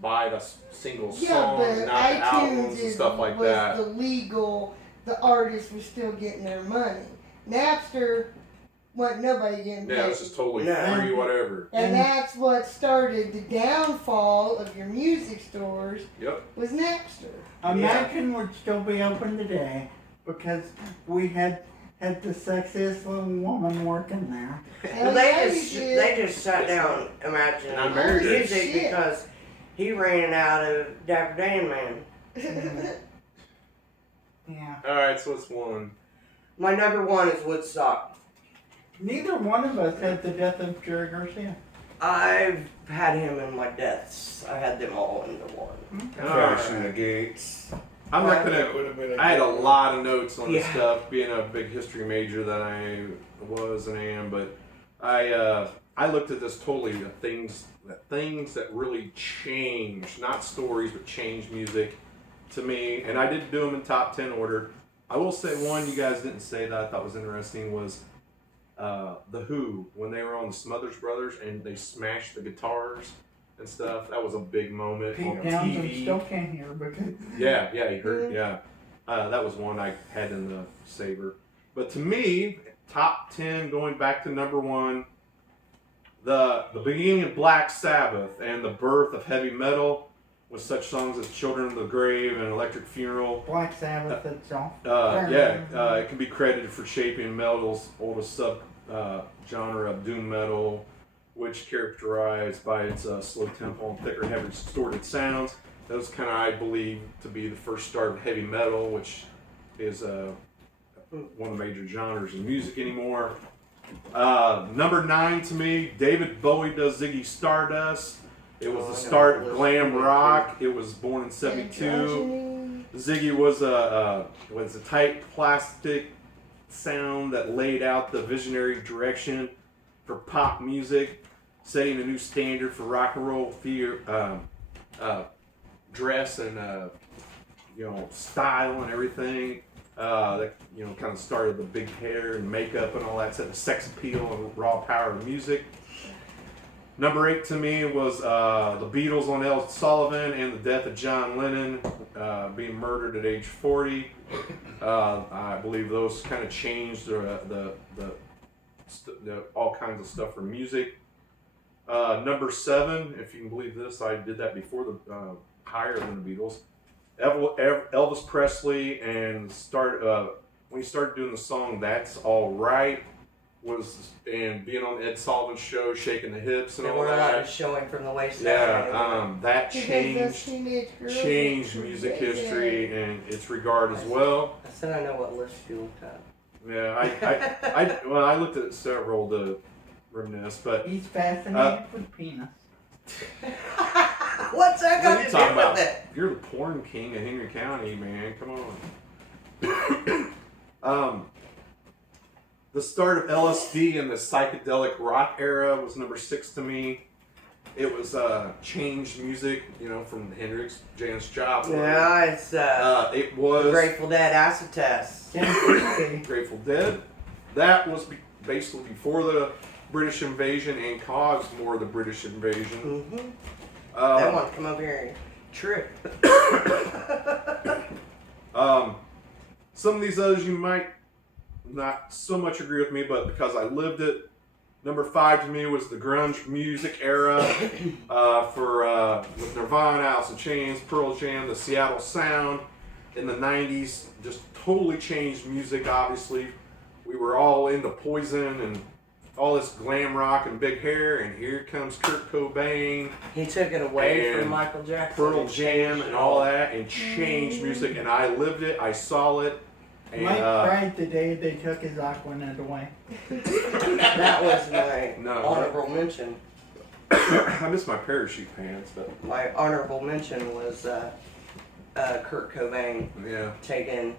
buy the single Yeah, song, but not the albums iTunes and is, stuff like was that. the legal. The artists were still getting their money. Napster wasn't nobody getting paid. Yeah, it was just totally No. free, whatever. And that's what started the downfall of your music stores. Yep. Was Napster. Imagine would still be open today because we had the sexiest little woman working there. Hell Well, yeah, they just shut down Imagine And I married her. Music Shit. because he ran out of Dapper Dan Man. Yeah. Alright, so what's one? My number one is Woodstock. Neither one of us had the death of Jerry Garcia. I've had him in my deaths. I had them all into one. Crashing the gates. I'm not gonna. I had a lot of notes on this stuff, being a big history major that I was and am, but I looked at this totally things that really changed, not stories, but changed music to me, and I did do them in top 10 order. I will say one you guys didn't say that I thought was interesting was the Who, when they were on the Smothers Brothers and they smashed the guitars and stuff. That was a big moment on Pete Townsend TV. still can't hear because Yeah, he heard. Yeah, that was one I had in the saver. But to me, top 10, going back to number one, the beginning of Black Sabbath and the birth of heavy metal with such songs as "Children of the Grave" and "Electric Funeral." Black Sabbath itself. It can be credited for shaping metal's oldest sub genre of doom metal, which characterized by its slow tempo and thicker, heavy, distorted sounds. Those kind of, I believe, to be the first start of heavy metal, which is one of the major genres in music anymore. Number 9 to me, David Bowie does Ziggy Stardust. It was the start of glam rock. It was born in '72. Ziggy was a tight plastic sound that laid out the visionary direction for pop music, setting a new standard for rock and roll dress and style and everything. That kind of started the big hair and makeup and all that, set the sex appeal and raw power of music. Number 8 to me was the Beatles on El Sullivan and the death of John Lennon being murdered at age 40. I believe those kind of changed the all kinds of stuff for music. Number 7, if you can believe this, I did that before the higher than the Beatles. Elvis Presley and when he started doing the song "That's All Right." And being on the Ed Sullivan show, shaking the hips and all that. Showing from the waist Yeah, down. that changed music history and its regard as well. I said I know what list you looked at. Yeah, I looked at several to reminisce, but he's fascinated with penis. What's that got to do about? with it? You're the porn king of Henry County, man. Come on. The start of LSD and the psychedelic rock era was number 6 to me. It was changed music, from Hendrix, Janis Joplin. Yeah, it's it was Grateful Dead Acid Test. Grateful Dead. That was basically before the British invasion and caused more of the British invasion. Mm-hmm. They want to come over here and trip. Some of these others you might not so much agree with me, but because I lived it. Number 5 to me was the grunge music era with Nirvana, Alice in Chains, Pearl Jam, the Seattle Sound in the 90s. Just totally changed music, obviously. We were all into Poison and all this glam rock and big hair, and here comes Kurt Cobain. He took it away from Michael Jackson. Pearl Jam and all that, and changed music, and I lived it, I saw it. And, Mike cried the day they took his Aquanet away. That was my honorable mention. I miss my parachute pants, but my honorable mention was Kurt Cobain taking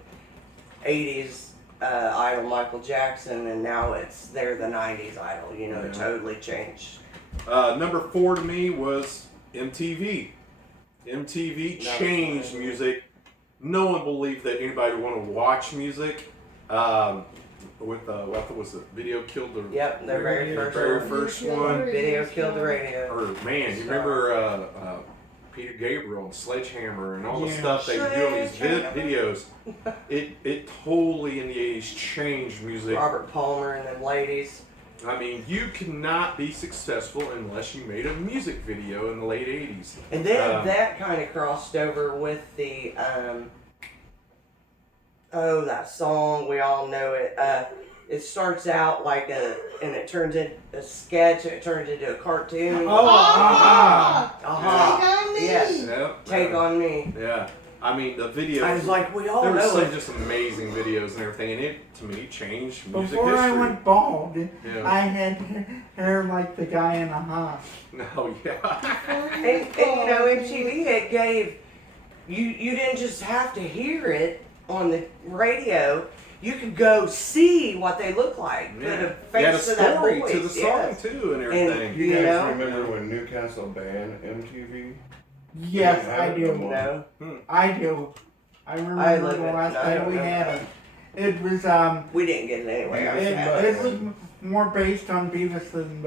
80s idol Michael Jackson, and now they're the 90s idol. It totally changed. Number 4 to me was MTV. MTV changed music. No one believed that anybody would want to watch music. What was it? Video Killed the Yep, their very first one. one. Video Killed the Radio. Or man, you remember Peter Gabriel and Sledgehammer and all the Yeah. stuff they do on these Sledgehammer. videos, it totally in the 80s changed music. Robert Palmer and them ladies. I mean, you cannot be successful unless you made a music video in the late 80s. And then that kind of crossed over with the, that song, we all know it. It starts out like and it turns into a sketch, it turns into a cartoon. Oh, Uh-huh. Take on me. Yes. Yep. Take on me. Yeah. I mean, the video. I was like, we all there were know some it. just amazing videos and everything, and it, to me, changed music Before I history. went bald, Yeah. I had hair like the guy in the house. No, yeah. And you know, MTV, it gave, you didn't just have to hear it on the radio. You could go see what they look like. Put a You had a face to that story voice. to the song, Yes. too, and everything. You You guys know? remember when Newcastle banned MTV? Yes, Yeah, I I do. don't No. I do. I I remember live the it. last I time don't we know. had it. It was We didn't get it anyway. I was Yeah. sad. it was more based on Beavis and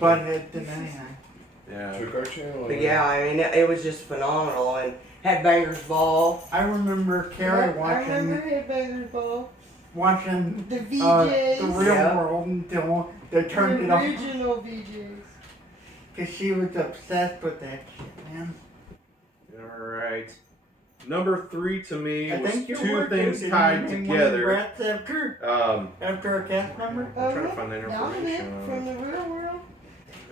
Butthead than anything. Yeah. Took our channel. But yeah, I mean, it was just phenomenal. And had Bangers Ball. I remember Carrie I remember watching Headbangers Ball. watching The the VJs. real Yeah. world until they the turned it off original VJs. because she was obsessed with that shit, man. All right. Number 3 to me I was think you two were things too, tied didn't you? One of the together. Rats after a cast member. I'm trying to find that Dominic information. from the Real World,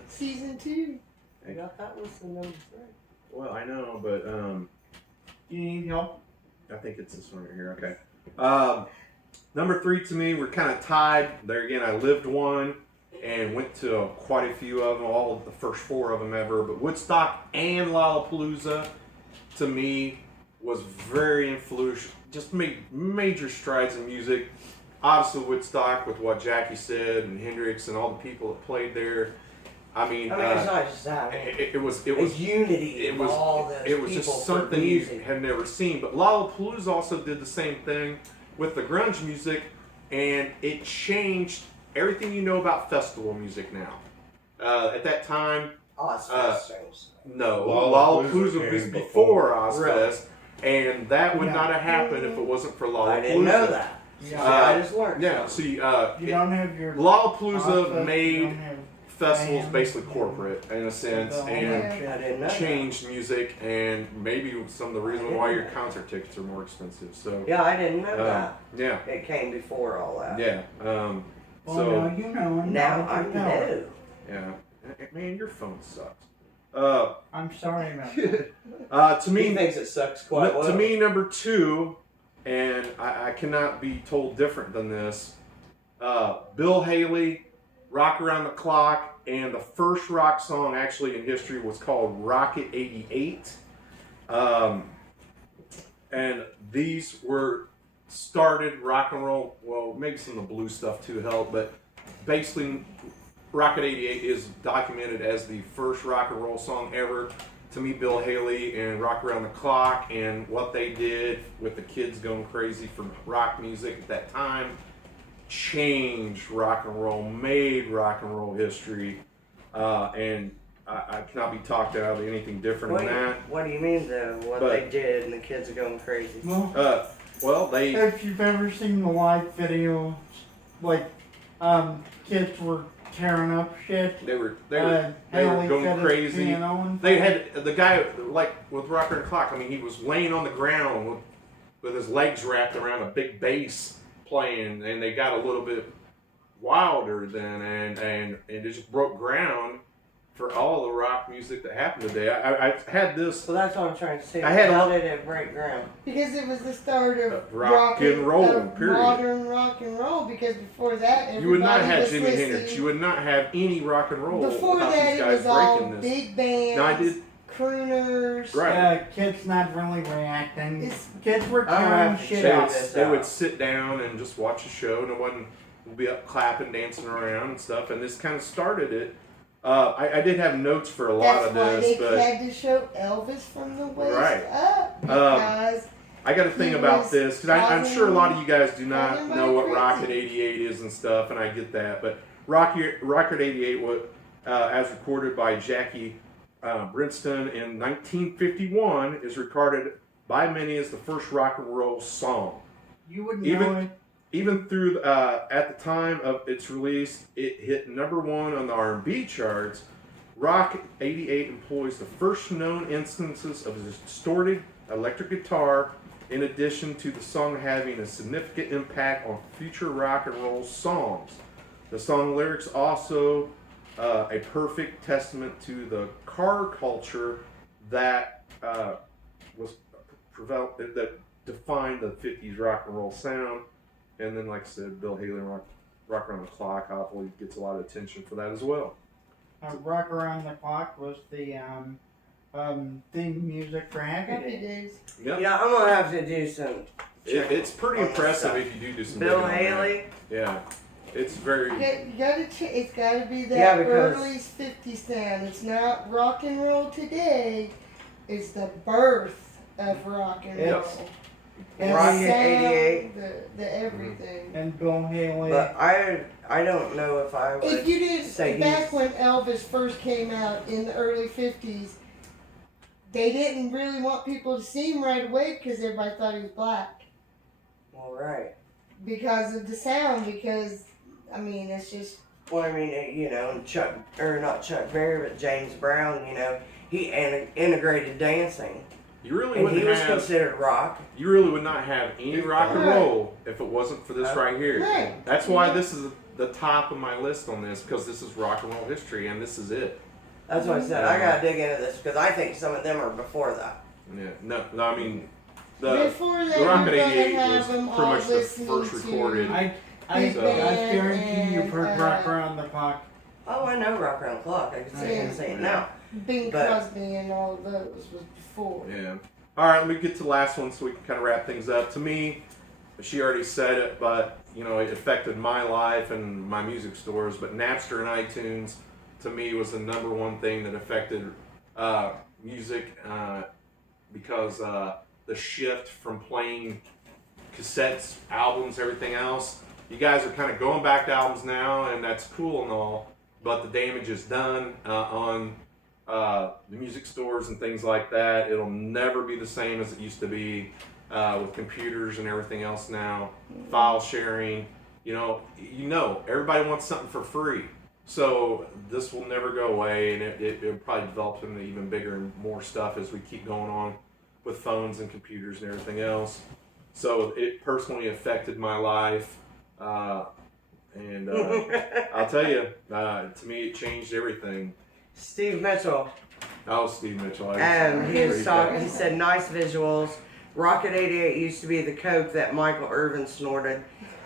season 2. I got that was the number 3. Well, I know, but You need help? I think it's this one right here. Okay. Number 3 to me, we're kind of tied. There again, I lived one and went to quite a few of them, all of the first 4 of them ever. But Woodstock and Lollapalooza, to me, was very influential. Just made major strides in music. Obviously, Woodstock with what Jackie said and Hendrix and all the people that played there. I mean, I mean, it's not just that. I mean, it was it's unity it of was all those it was people just for something you music. had never seen. But Lollapalooza also did the same thing with the grunge music, and it changed everything you know about festival music now. At that time, Ozfest changed. no, Lollapalooza Lollapalooza was came before before. Ozfest, and that would Yeah. not have happened if it wasn't for Lollapalooza. I didn't know that. Yeah. I just learned. Yeah, see, You don't have your Lollapalooza Ozfest, you made don't have festivals bands, basically corporate in a sense, Yeah. and I didn't know that. changed music, and maybe some of the reason why your concert tickets are more expensive. So Yeah, I didn't know that. yeah, It came before all that. yeah. Well, So now you know. And Now now I you know. know. yeah, man, your phone sucks. I'm sorry about that. To He me, thinks it sucks quite well. to me, number 2, and I cannot be told different than this. Bill Haley, "Rock Around the Clock," and the first rock song actually in history was called "Rocket 88." And these were started rock and roll. Well, maybe some of the blues stuff too helped, but basically, Rocket 88 is documented as the first rock and roll song ever. To me, Bill Haley and "Rock Around the Clock" and what they did with the kids going crazy for rock music at that time changed rock and roll, made rock and roll history, and I cannot be talked out of anything different than that. What do you mean though? What But- they did and the kids are going crazy. Well, Well, they if you've ever seen the live videos, like kids were tearing up shit. they were Haley going set his crazy. piano and They had the guy like with "Rock Around the Clock." I mean, he was laying on the ground with his legs wrapped around a big bass playing, and they got a little bit wilder then, and it just broke ground for all the rock music that happened today. I had this So that's what I'm trying to say. I had How a- did it break ground? Because it was the start of rock and roll, of period. modern rock and roll. Because before that, everybody You would not have was Jimi listening. Hendrix. You would not have any rock and roll Before without that, these it guys was all breaking this. big bands, No, I did. crooners. Right. kids not really reacting. It's- Kids were I tearing have to shit They check would, up. this they would out. sit down and just watch the show. No one would be up clapping, dancing around and stuff. And this kind of started it. I did have notes for a lot That's of why this, they but had to show Elvis from the waist Right. up because I got to think He about was this because I'm sure a lot of you guys do not causing know what crazy. Rocket 88 is and stuff, and I get that. But Rocket 88 was as recorded by Jackie Princeton in 1951 is regarded by many as the first rock and roll song. You wouldn't Even- know it. Even through at the time of its release, it hit #1 on the R&B charts. Rock 88 employs the first known instances of a distorted electric guitar, in addition to the song having a significant impact on future rock and roll songs. The song lyrics also a perfect testament to the car culture that was that defined the 50s rock and roll sound. And then, like I said, Bill Haley and Rock Around the Clock hopefully gets a lot of attention for that as well. Rock Around the Clock was the theme music for Happy Happy Days. days. Yep. Yeah, I'm gonna have to do some. It's pretty on impressive this if you do some Bill digging on that. Haley. Yeah, it's very. You gotta it's gotta be that Yeah, because- early 50s sound. It's not rock and roll today. It's the birth of rock and roll. Yes. The Rocket sound, 88. the everything. And Bill Haley. But I don't know if I would. If you did say back he's- when Elvis first came out in the early 50s, they didn't really want people to see him right away because everybody thought he was black. Well, right. Because of the sound, because, I mean, it's just, Well, I mean, you know, not Chuck Berry, but James Brown. You know, he integrated dancing, You really and he wouldn't was have. considered rock. You really would not have any rock and Right. roll if it wasn't for this right here. Right. That's why Yeah. this is the top of my list on this, because this is rock and roll history, and this is it. That's why I said I gotta dig into this because I think some of them are before that. Yeah. No, I mean, the before that, the Rocket you're gonna 88 was have them pretty all much the listening first to recorded. I Big Band guarantee you've heard and, Rock Around the Clock. Oh, I know Rock Around the Clock. I can say it and say it now. Bing But- Crosby and all of those was before. Yeah. All right, let me get to the last one so we can kind of wrap things up. To me, she already said it, but you know, it affected my life and my music stores. But Napster and iTunes, to me, was the #1 thing that affected music because the shift from playing cassettes, albums, everything else. You guys are kind of going back to albums now, and that's cool and all, but the damage is done on the music stores and things like that. It'll never be the same as it used to be with computers and everything else now. File sharing, you know, everybody wants something for free. So this will never go away, and it'll probably develop into even bigger and more stuff as we keep going on with phones and computers and everything else. So it personally affected my life, and I'll tell you, to me, it changed everything. Steve Mitchell. Oh, Steve Mitchell. I He was appreciate talking. that. He said nice visuals. Rocket 88 used to be the coke that Michael Irvin snorted.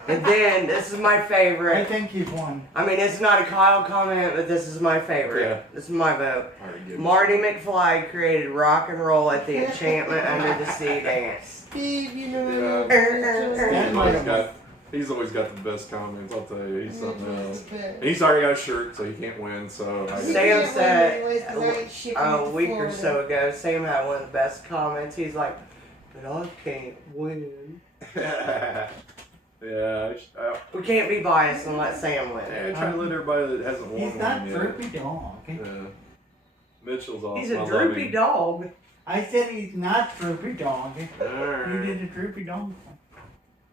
And then this is my I favorite. think you've won. I mean, it's not a Kyle comment, but this is my favorite. Yeah. This is my vote. All right, good. Marty McFly created rock and roll at the Enchantment Under the Sea dance. Steve, you know, That He's might always have got, he's always got the best comments. I'll tell you, he's something else. best. And he's already got a shirt, so he can't win. So I Sam said a a week or so ago, Sam had one of the best comments. He's like, but I can't win. yeah, We can't be biased and let Sam win. I try to let everybody that hasn't won He's not one yet. Droopy Dog. Yeah. Mitchell's awesome. He's I a love droopy him. dog. I said he's not Droopy Dog. You Alright. did a Droopy Dog.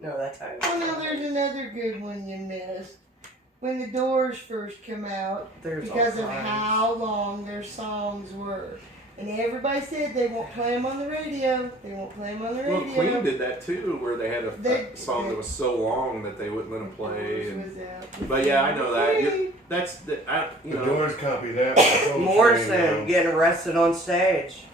No, that's how Oh, now there's another good one you missed. When the Doors first come out, There's because all of kinds. how long their songs were. And everybody said they won't play them on the radio. They won't play them on the Well, radio. Queen did that too, where they had a They- song that was so long that they wouldn't let them play. Doors And, was out. but yeah, I know that. Queen. That's the you The know. Doors copy that. Soul Train Morrison now. getting arrested on stage.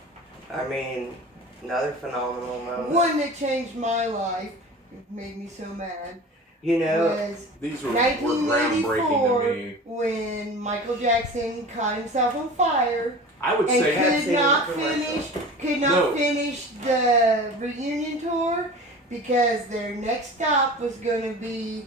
I mean, another phenomenal moment. One that changed my life, it made me so mad, You know, was These were groundbreaking to 1994 me. when Michael Jackson caught himself on fire I would and say I've could seen not the commercial. No. finish the reunion tour because their next stop was going to be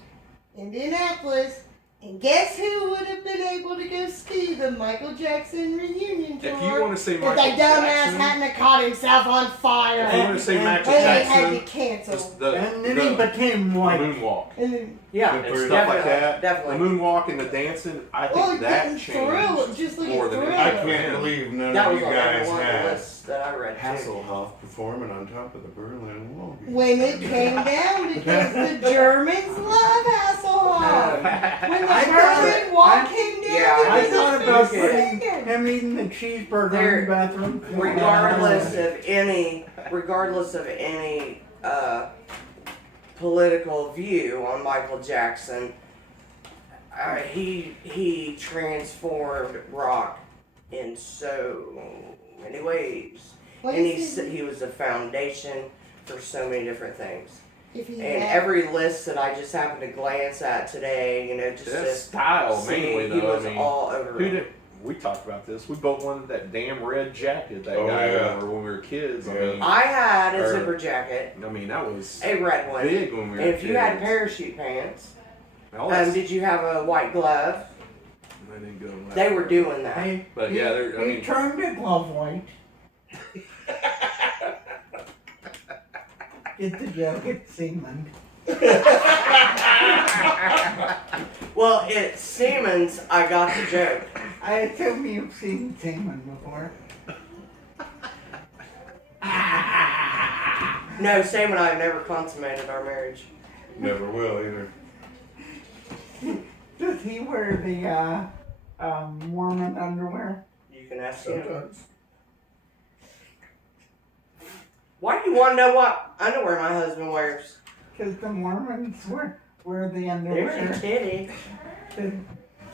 Indianapolis, And guess who would have been able to go ski the Michael Jackson reunion tour? If you want to say if Michael that dumbass Jackson, hadn't have caught himself on fire. if you want to say Michael and they had to Jackson, cancel. And then he became white. moonwalk And then, Yeah, and Definitely. stuff like that. Definitely. The moonwalk and the dancing, I think well, that getting changed thrilled, just like more a than thriller. I anything. can't believe none that of was you on guys one of the had lists that I read too. Hasselhoff performing on top of the Berlin Wall. When it came down, because the Germans love Hasselhoff. When the I thought Berlin it- Wall I- came down, yeah, I it was thought a about few putting seconds. him eating the cheeseburger There- in the bathroom. regardless of any political view on Michael Jackson, he transformed rock in so many ways, What and is it? he was a foundation for so many different things. If he And had- every list that I just happened to glance at today, you know, just That to style see, mainly he though. was I mean, all over. who did? We talked about this. We both wanted that damn red jacket that Oh, guy yeah. wore when we were kids. I Yeah. mean, I had a Or- zipper jacket, that was a red one. big when we were And if kids. you had parachute pants, All that did you have a white glove? I didn't go with that. They were doing that. Hey, But he, yeah, they're- I he mean- turned it glove white. Get the joke, it's semen. Well, at Siemens, I got the joke. I assume you've seen semen before. No, Sam and I have never consummated our marriage. Never will either. Does he wear the Mormon underwear? You can ask him. Sometimes. Why do you want to know what underwear my husband wears? Because the Mormons wear the There's your underwear. titty.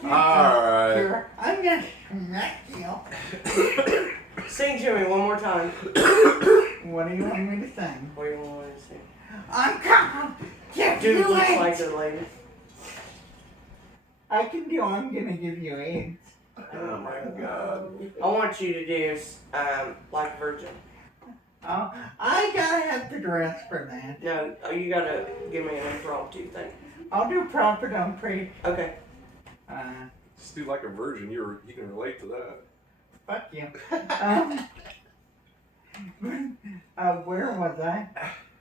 All right. Here, I'm gonna smack you. Sing Jimmy one more time. What do you want me to sing? What do you want to sing? I'm coming. Give Dude you looks AIDS. like the lady. I'm gonna give you AIDS. Oh my God. I want you to do like a virgin. Oh, I gotta have the dress for that. No, you gotta give me an impromptu thing. I'll do proper don't preach. Okay. Just do like a virgin. You can relate to that. Fuck you. Where was I?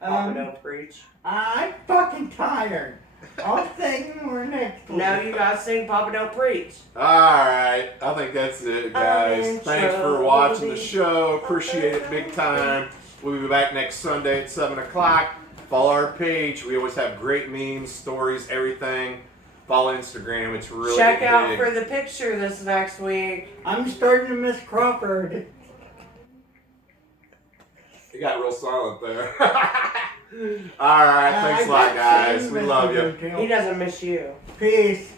Papa don't preach. I'm fucking tired. I'll sing more next week. No, you guys sing Papa don't preach. All right. I think that's it, guys. I'm Thanks for trouble. watching the show. Appreciate it big time. We'll be back next Sunday at 7 o'clock. Follow our page. We always have great memes, stories, everything. Follow Instagram. It's really Check out big. for the picture this next week. I'm starting to miss Crawford. You got real silent there. All right. Thanks a lot, guys. We love you. He doesn't miss you. Peace.